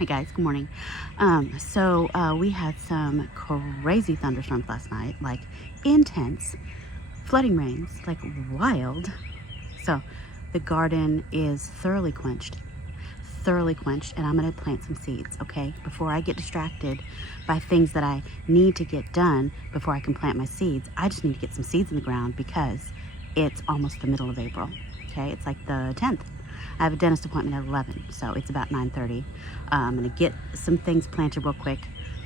Hi guys, good morning. We had some crazy thunderstorms last night, like intense flooding rains, like wild. So the garden is thoroughly quenched, and I'm gonna plant some seeds, okay? Before I get distracted by things that I need to get done before I can plant my seeds, I just need to get some seeds in the ground because it's almost the middle of April, okay? It's like the 10th. I have a dentist appointment at 11, so it's about 9:30. I'm gonna get some things planted real quick,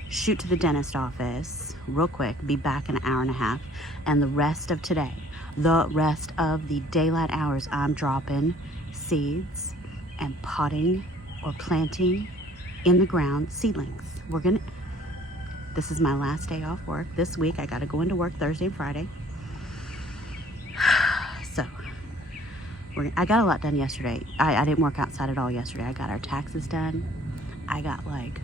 shoot to the dentist office real quick, be back in an hour and a half, and the rest of today, the rest of the daylight hours, I'm dropping seeds and potting or planting in the ground seedlings. This is my last day off work. This week I gotta go into work Thursday and Friday. So I got a lot done yesterday. I didn't work outside at all yesterday. I got our taxes done. I got like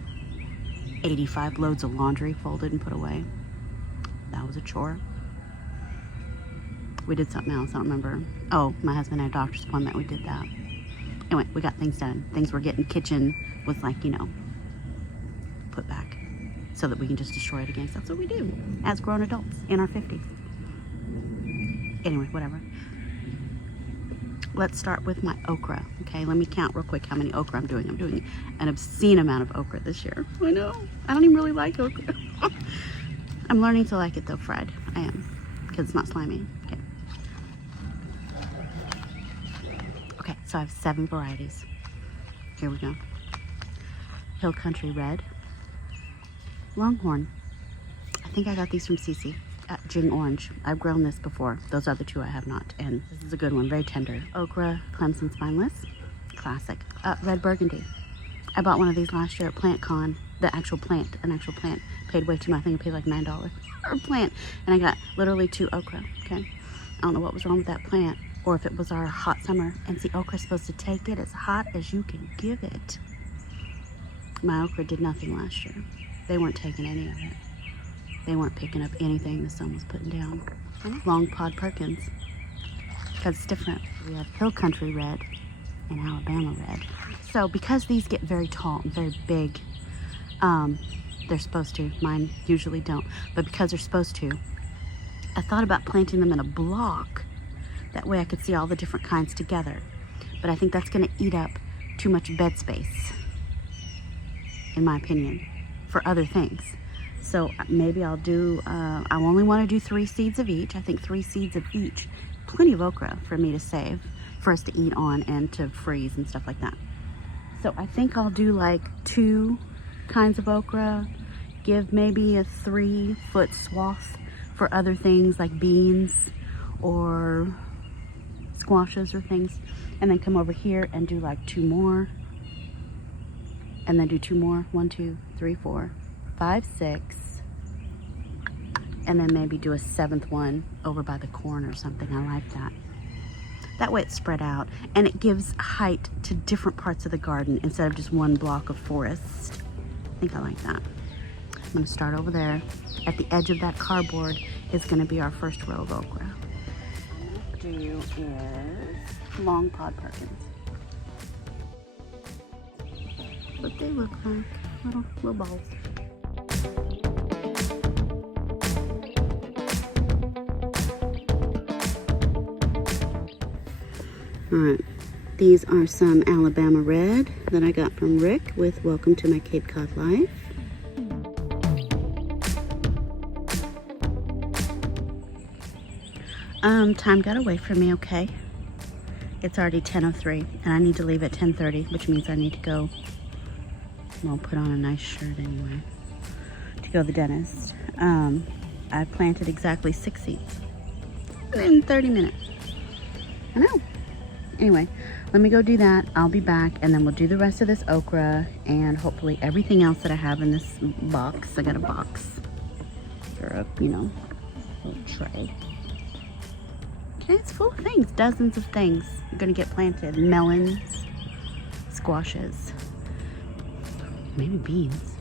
85 loads of laundry folded and put away. That was a chore. We did something else, I don't remember. Oh, my husband had a doctor's appointment, we did that. Anyway, we got things done. Things were getting, kitchen was like, put back so that we can just destroy it again. So that's what we do as grown adults in our 50s. Anyway, whatever. Let's start with my okra, okay? Let me count real quick how many okra I'm doing. I'm doing an obscene amount of okra this year. I know. I don't even really like okra. I'm learning to like it though, fried. I am, because it's not slimy. Okay. Okay, so I have 7 varieties. Here we go. Hill Country Red. Longhorn. I think I got these from Cece. Jing Orange. I've grown this before. Those other 2 I have not. And this is a good one, very tender. Okra, Clemson Spineless. Classic. Red Burgundy. I bought one of these last year at PlantCon. An actual plant. Paid way too much. I think I paid like $9 for a plant. And I got literally 2 okra, okay? I don't know what was wrong with that plant or if it was our hot summer. And see, okra's supposed to take it as hot as you can give it. My okra did nothing last year. They weren't taking any of it. They weren't picking up anything the sun was putting down. Long Pod Perkins, because it's different. We have Hill Country Red and Alabama Red. So because these get very tall and very big, they're supposed to. Mine usually don't, but because they're supposed to, I thought about planting them in a block. That way I could see all the different kinds together. But I think that's gonna eat up too much bed space, in my opinion, for other things. So maybe I'll do, I only want to do 3 seeds of each. I think 3 seeds of each. Plenty of okra for me to save, for us to eat on and to freeze and stuff like that. So I think I'll do like 2 kinds of okra, give maybe a 3-foot swath for other things like beans or squashes or things. And then come over here and do like 2 more. And then do 2 more. 1, 2, 3, 4. 5, 6, and then maybe do a 7th one over by the corn or something. I like that. That way it's spread out and it gives height to different parts of the garden instead of just one block of forest. I think I like that. I'm gonna start over there. At the edge of that cardboard is gonna be our first row of okra. What I'm gonna do is Long Pod Perkins. What they look like, little balls. Alright, these are some Alabama Red that I got from Rick with Welcome to My Cape Cod Life. Time got away from me, okay? It's already 10:03 and I need to leave at 10:30, which means I need to go, well, put on a nice shirt anyway, to go to the dentist. I planted exactly 6 seeds in 30 minutes. I know. Anyway, let me go do that. I'll be back and then we'll do the rest of this okra and hopefully everything else that I have in this box. I got a box or a, little tray. Okay, it's full of things, dozens of things are gonna get planted. Melons, squashes, maybe beans.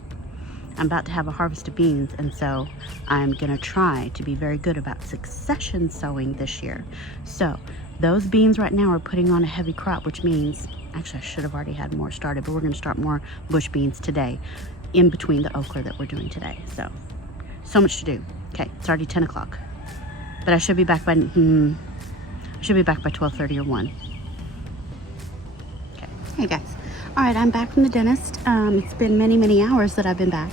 I'm about to have a harvest of beans, and so I'm gonna try to be very good about succession sowing this year. So those beans right now are putting on a heavy crop, which means, actually I should have already had more started, but we're gonna start more bush beans today in between the okra that we're doing today. So much to do. Okay, it's already 10 o'clock, but I should be back by, I should be back by 12:30 or 1. Okay, hey guys. All right, I'm back from the dentist. It's been many, many hours that I've been back.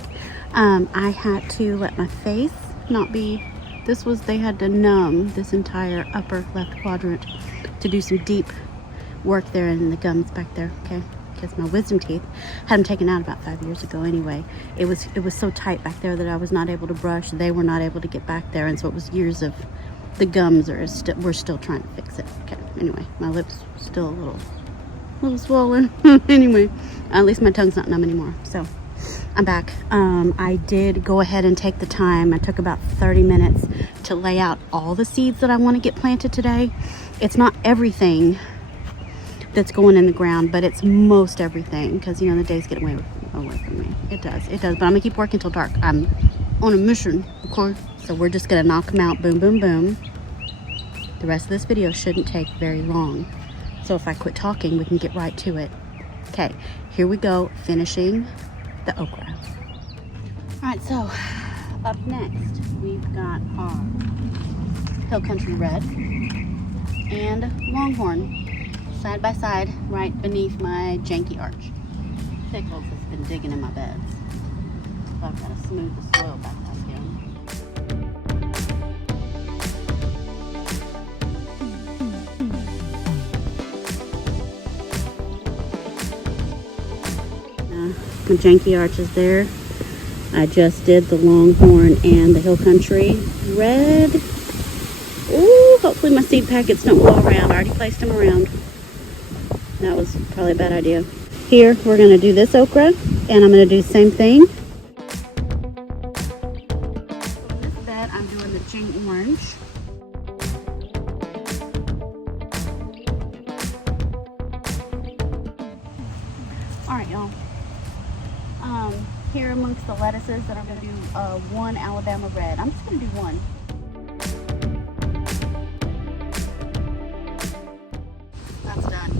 I had to let my face not be, they had to numb this entire upper left quadrant to do some deep work there in the gums back there, okay? Because my wisdom teeth had them taken out about 5 years ago anyway. It was so tight back there that I was not able to brush. They were not able to get back there, and so it was years of, the gums we're still trying to fix it. Okay, anyway, my lips still a little swollen. Anyway, at least my tongue's not numb anymore. So I'm back. I did go ahead and take the time. I took about 30 minutes to lay out all the seeds that I want to get planted today. It's not everything that's going in the ground, but it's most everything, because you know the days get away from me. It does, but I'm gonna keep working till dark. I'm on a mission, of course, so we're just gonna knock them out, boom boom boom. The rest of this video shouldn't take very long, so if I quit talking we can get right to it. Okay, here we go, finishing the okra. All right, so up next we've got our Hill Country Red and Longhorn side by side right beneath my janky arch. Pickles has been digging in my beds, so I've got to smooth the soil back out again. My janky arch is there. I just did the Longhorn and the Hill Country Red. Ooh, hopefully my seed packets don't blow around. I already placed them around. That was probably a bad idea. Here, we're gonna do this okra, and I'm gonna do the same thing. In this bed, I'm doing the Jing Orange. All right, y'all. Here amongst the lettuces that I'm gonna do one Alabama Red. I'm just gonna do one. That's done.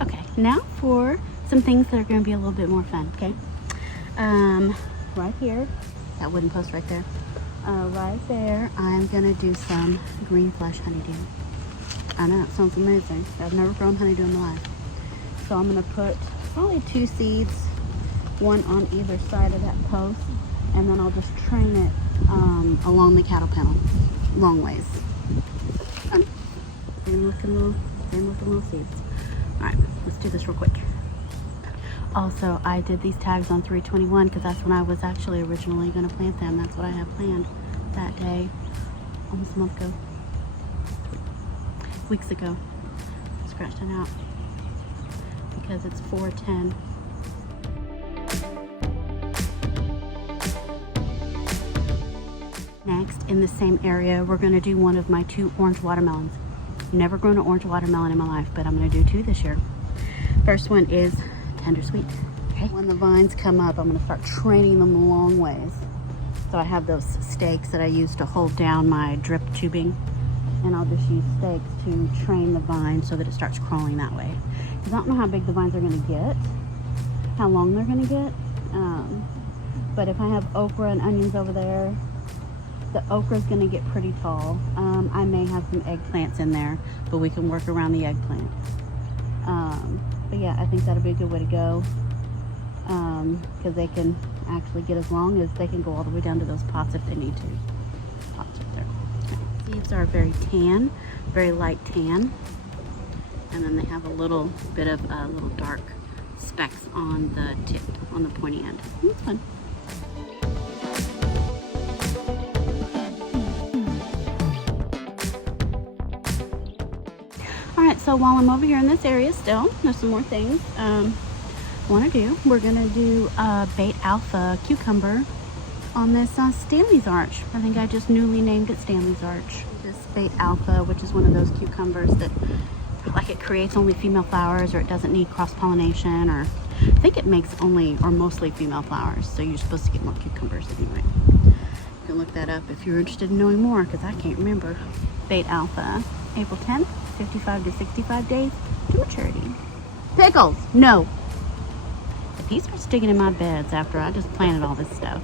Okay, now for some things that are going to be a little bit more fun, okay? Right here, that wooden post right there, right there, I'm going to do some green flesh honeydew. I know, it sounds amazing. I've never grown honeydew in my life. So I'm going to put probably 2 seeds, one on either side of that post, and then I'll just train it along the cattle panel, long ways. Same looking little seeds. All right, let's do this real quick. Also, I did these tags on 3/21 because that's when I was actually originally going to plant them. That's what I had planned that day, almost a month ago, weeks ago. Scratched it out because it's 4/10. Next, in the same area, we're going to do one of my 2 orange watermelons. Never grown an orange watermelon in my life, but I'm going to do 2 this year. First one is tender sweet. Okay. When the vines come up, I'm going to start training them the long ways. So I have those stakes that I use to hold down my drip tubing, and I'll just use stakes to train the vine so that it starts crawling that way. Because I don't know how big the vines are going to get, how long they're going to get. But if I have okra and onions over there, the okra is going to get pretty tall. I may have some eggplants in there, but we can work around the eggplant. But yeah, I think that'll be a good way to go, because they can actually get as long as they can go all the way down to those pots if they need to. Pots right there. Okay. Seeds are very tan, very light tan, and then they have a little bit of little dark specks on the tip, on the pointy end. It's fun. Alright, so while I'm over here in this area still, there's some more things I want to do. We're going to do bait alpha cucumber on this Stanley's Arch. I think I just newly named it Stanley's Arch. This bait alpha, which is one of those cucumbers that like it creates only female flowers, or it doesn't need cross-pollination, or I think it makes only or mostly female flowers, so you're supposed to get more cucumbers anyway. You can look that up if you're interested in knowing more, because I can't remember. Bait alpha, April 10th, 55 to 65 days to maturity. Pickles, no. If he starts digging in my beds after I just planted all this stuff,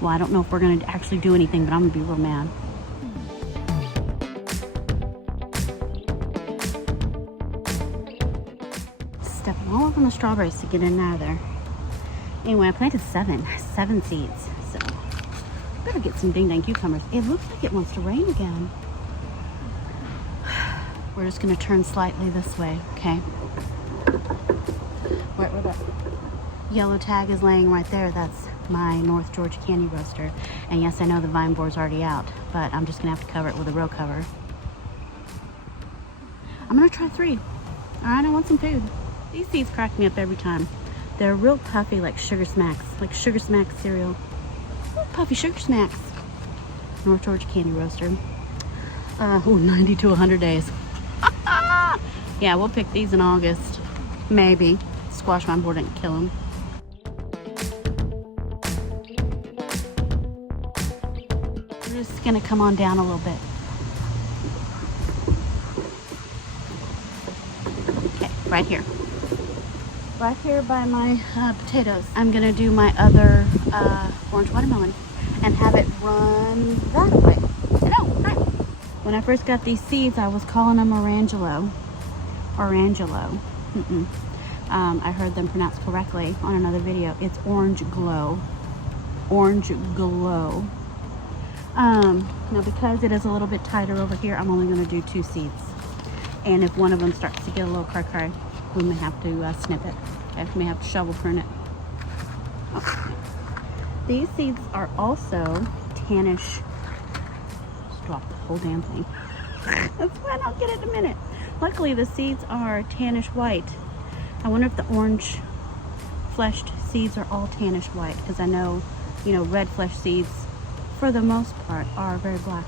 well, I don't know if we're gonna actually do anything, but I'm gonna be real mad. Stepping all over the strawberries to get in out of there. Anyway, I planted seven seeds, so better get some ding dang cucumbers. It looks like it wants to rain again. We're just gonna turn slightly this way, okay? Where that yellow tag is laying right there, that's my North Georgia candy roaster. And yes, I know the vine board's already out, but I'm just gonna have to cover it with a row cover. I'm gonna try 3. All right, I want some food. These seeds crack me up every time. They're real puffy, like Sugar Smacks, cereal. Ooh, puffy Sugar Smacks. North Georgia candy roaster. 90 to 100 days. Yeah, we'll pick these in August. Maybe. Squash vine board didn't kill them. We're just gonna come on down a little bit. Okay, right here. Right here by my potatoes. I'm gonna do my other orange watermelon and have it run that way. Hello, hi. When I first got these seeds, I was calling them Orangelo. I heard them pronounced correctly on another video. It's Orange Glow. Orange Glow. Now because it is a little bit tighter over here, I'm only gonna do 2 seeds. And if one of them starts to get a little cray, we may have to snip it. Okay? We may have to shovel prune it. Okay. These seeds are also tannish. Just drop the whole damn thing. That's fine, I'll get it in a minute. Luckily, the seeds are tannish white. I wonder if the orange fleshed seeds are all tannish white, because I know, you know, red flesh seeds, for the most part, are very black.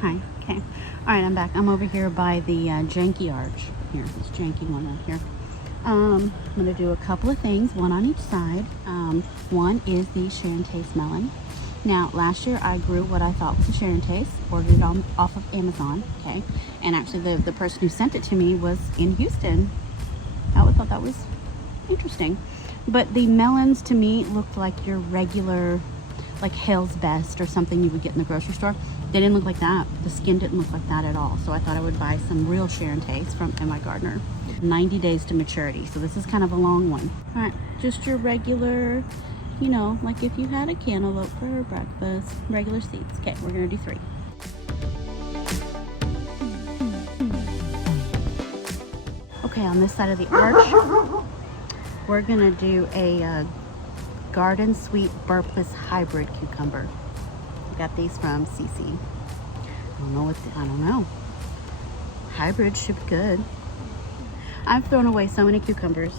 Hi, okay. All right, I'm back. I'm over here by the janky arch. Here, this janky one right here. I'm gonna do a couple of things, one on each side. One is the Sharon Taste melon. Now, last year I grew what I thought was a Sharon Taste, ordered it off of Amazon, okay? And actually the person who sent it to me was in Houston. I would thought that was interesting. But the melons to me looked like your regular, like Hale's Best or something you would get in the grocery store. They didn't look like that. The skin didn't look like that at all. So I thought I would buy some real Sharon Taste from my gardener. 90 days to maturity. So this is kind of a long one. All right, just your regular, you know, like if you had a cantaloupe for breakfast, regular seeds. Okay, we're gonna do 3. Okay, on this side of the arch, we're gonna do a Garden Sweet Burpless Hybrid Cucumber. I got these from CC. I don't know. Hybrid should be good. I've thrown away so many cucumbers.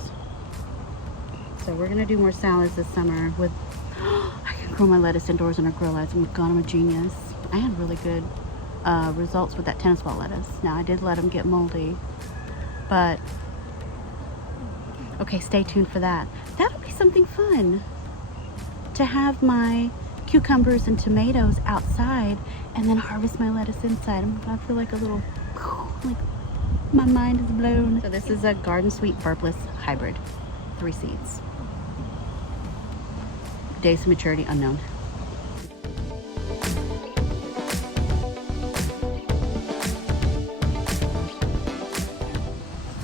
So we're gonna do more salads this summer with, I can grow my lettuce indoors on a grill. I'm a genius. I had really good results with that tennis ball lettuce. Now I did let them get moldy, but okay, stay tuned for that. That'll be something fun to have my cucumbers and tomatoes outside and then harvest my lettuce inside. I feel like a little, like my mind is blown. So this is a Garden Sweet Burpless Hybrid, 3 seeds. Days to maturity unknown.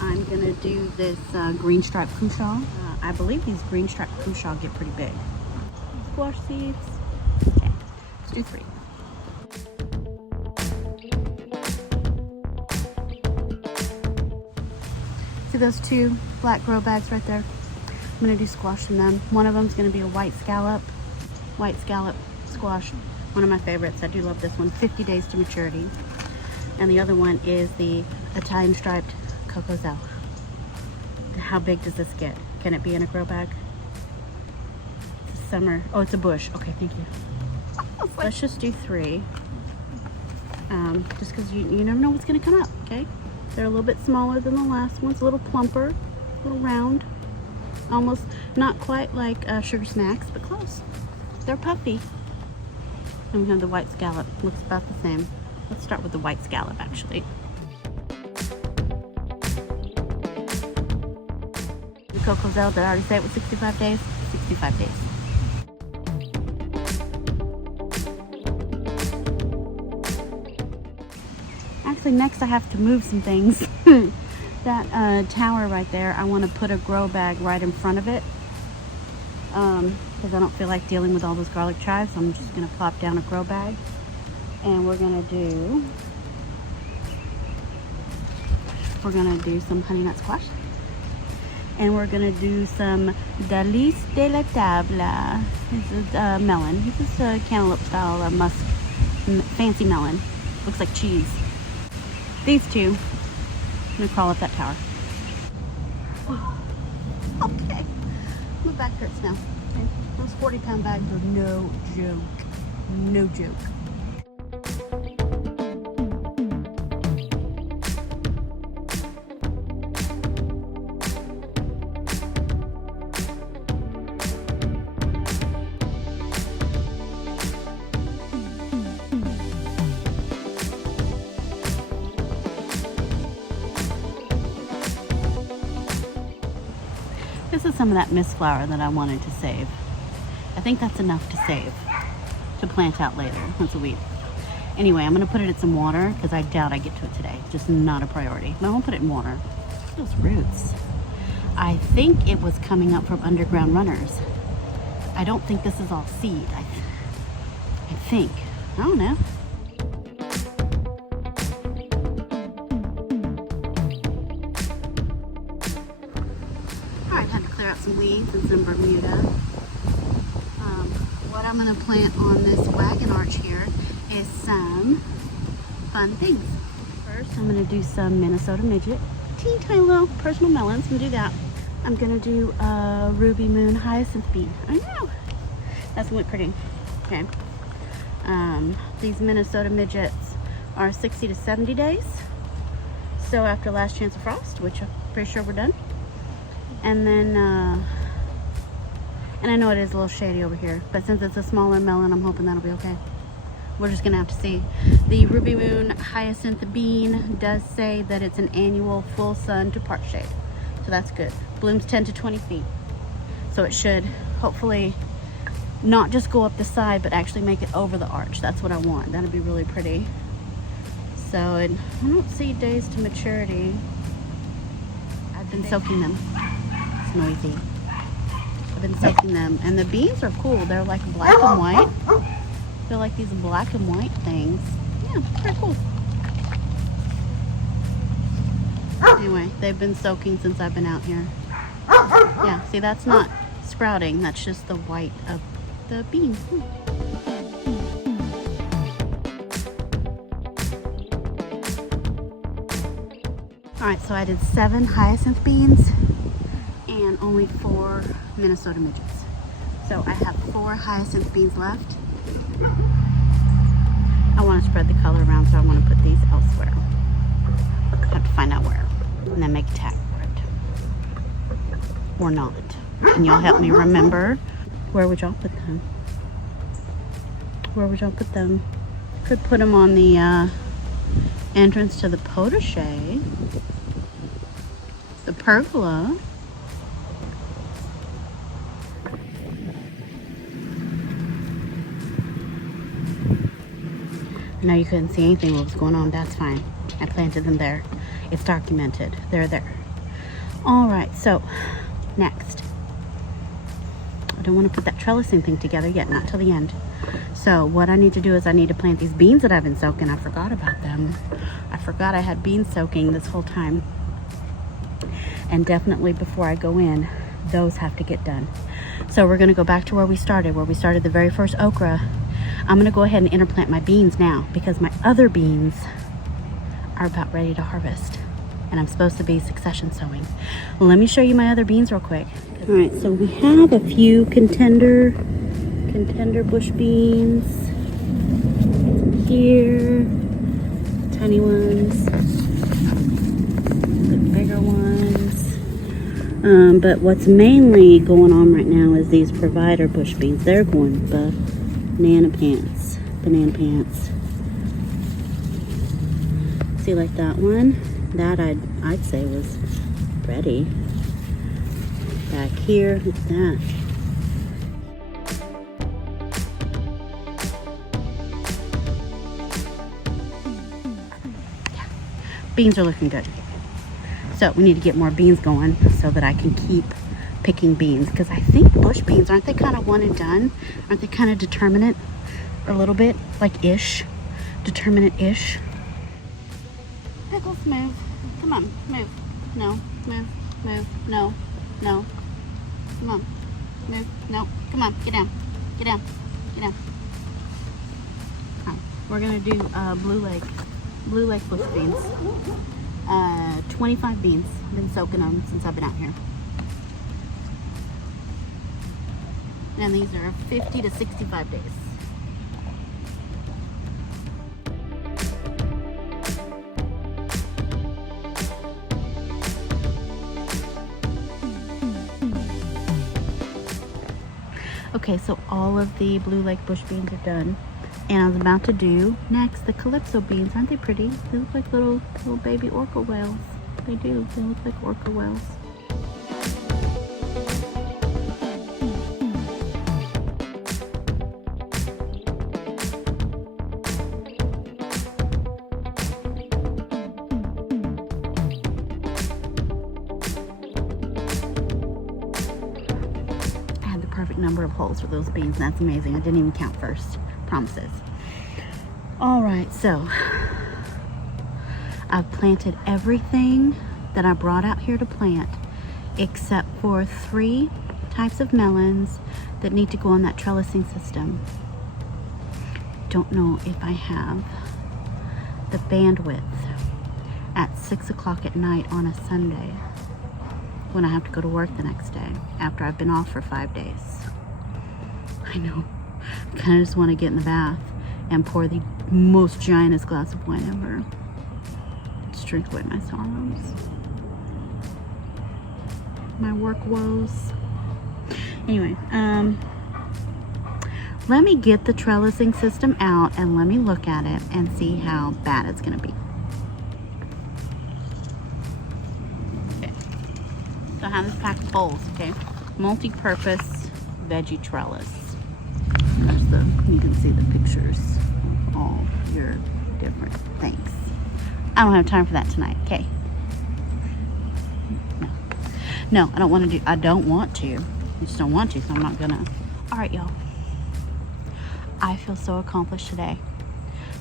I'm gonna do this green stripe cushaw. I believe these green stripe cushaw get pretty big. Squash seeds. Okay, let's do 3. See those 2 black grow bags right there? I'm gonna do squash in them. One of them is gonna be a white scallop squash. One of my favorites. I do love this one. 50 days to maturity. And the other one is the Italian striped Coco Zell. How big does this get? Can it be in a grow bag? It's summer. Oh, it's a bush. Okay, thank you. Let's just do 3. just because you never know what's going to come up, okay? They're a little bit smaller than the last ones, a little plumper, a little round. Almost not quite like Sugar Smacks, but close. They're puffy. And we have the white scallop. Looks about the same. Let's start with the white scallop, actually. The Coco Zell, did I already say it was 65 days? 65 days. Actually, next I have to move some things. That tower right there, I want to put a grow bag right in front of it. Because I don't feel like dealing with all those garlic chives. So I'm just going to plop down a grow bag. And we're going to do some honey nut squash. And we're going to do some Delice de la Table. This is melon. This is a cantaloupe style musk fancy melon. Looks like cheese. These two, I'm going to crawl up that tower. Okay. My back hurts now. Okay. Those 40-pound bags are no joke. No joke. This is some of that mist flower that I wanted to save. I think that's enough to save, to plant out later. That's a weed. Anyway, I'm going to put it in some water because I doubt I get to it today. Just not a priority. But I'm going to put it in water. Those roots. I think it was coming up from underground runners. I don't think this is all seed. I think. I don't know. Some weeds and some Bermuda. What I'm going to plant on this wagon arch here is some fun things. First, I'm going to do some Minnesota Midget. Teeny tiny little personal melons. I'm going to do that. I'm going to do a Ruby Moon Hyacinth bean. I know. That's going to look pretty. Okay. These Minnesota Midgets are 60 to 70 days. So after last chance of frost, which I'm pretty sure we're done. And then, and I know it is a little shady over here, but since it's a smaller melon, I'm hoping that'll be okay. We're just gonna have to see. The Ruby Moon Hyacinth bean does say that it's an annual full sun to part shade. So that's good. Blooms 10 to 20 feet. So it should hopefully not just go up the side, but actually make it over the arch. That's what I want. That'd be really pretty. So I don't see days to maturity. I've been soaking them. Noisy. I've been soaking them, and the beans are cool. They're like black and white. They're like these black and white things. Yeah, pretty cool. Anyway, they've been soaking since I've been out here. Yeah, see, that's not sprouting. That's just the white of the bean. All right, so I did 7 hyacinth beans and only 4 Minnesota Midgets. So I have 4 hyacinth beans left. I want to spread the color around, so I want to put these elsewhere. I have to find out where, and then make a tag for it. Or not. And y'all help me remember. Where would y'all put them? Where would y'all put them? Could put them on the entrance to the potager. The pergola. I know you couldn't see anything what was going on. That's fine. I planted them there. It's documented. They're there. All right, so next. I don't want to put that trellising thing together yet, not till the end. So what I need to do is I need to plant these beans that I've been soaking. I forgot about them. I forgot I had beans soaking this whole time. And definitely before I go in, those have to get done. So we're going to go back to where we started the very first okra. I'm going to go ahead and interplant my beans now because my other beans are about ready to harvest. And I'm supposed to be succession sowing. Let me show you my other beans real quick. All right, so we have a few contender bush beans here. tiny ones, the bigger ones. But what's mainly going on right now is these provider bush beans. They're going banana pants. Banana pants. See, like that one? That I'd say was ready. Back here, look at that. Yeah. Beans are looking good. So we need to get more beans going so that I can keep picking beans. Because I think bush beans, aren't they kind of one and done? Aren't they kind of determinate a little bit? Like ish. Determinate-ish. Pickles, move. Come on, move. No, move, move, no, no. Come on, move, no. Come on, get down, get down, get down. All right, we're gonna do Blue Lake bush beans. 25 beans. I've been soaking them since I've been out here. And these are 50 to 65 days. Okay, so all of the Blue Lake bush beans are done. And I was about to do next the Calypso beans. Aren't they pretty? They look like little baby orca whales. They do. They look like orca whales. Perfect number of holes for those beans. That's amazing. I didn't even count first. Promises. All right, so I've planted everything that I brought out here to plant except for 3 types of melons that need to go on that trellising system. Don't know if I have the bandwidth at 6 o'clock at night on a Sunday when I have to go to work the next day after I've been off for 5 days. I know. I kind of just want to get in the bath and pour the most giantest glass of wine ever. Just drink away my sorrows. My work woes. Anyway, let me get the trellising system out and let me look at it and see how bad it's gonna be. So I have this pack of bowls, okay? Multi-purpose veggie trellis. There's you can see the pictures of all your different things. I don't have time for that tonight, okay? No, I don't want to. I just don't want to, so I'm not gonna. All right, y'all. I feel so accomplished today.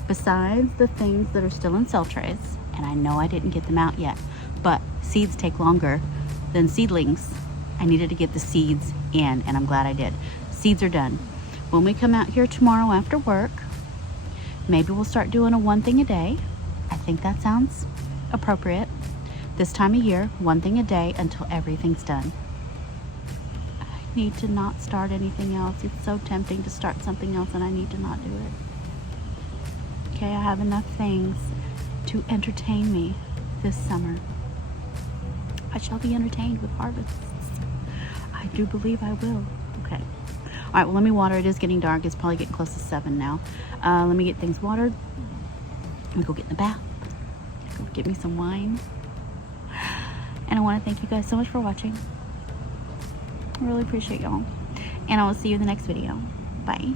Besides the things that are still in cell trays, and I know I didn't get them out yet, but seeds take longer than seedlings. I needed to get the seeds in, and I'm glad I did. Seeds are done. When we come out here tomorrow after work, maybe we'll start doing a 1 thing a day. I think that sounds appropriate. This time of year, 1 thing a day until everything's done. I need to not start anything else. It's so tempting to start something else, and I need to not do it. Okay, I have enough things to entertain me this summer. I shall be entertained with harvests. I do believe I will. Okay. All right, well, let me water. It is getting dark. It's probably getting close to 7 now. Let me get things watered. Let me go get in the bath. Go get me some wine. And I want to thank you guys so much for watching. I really appreciate y'all. And I will see you in the next video. Bye.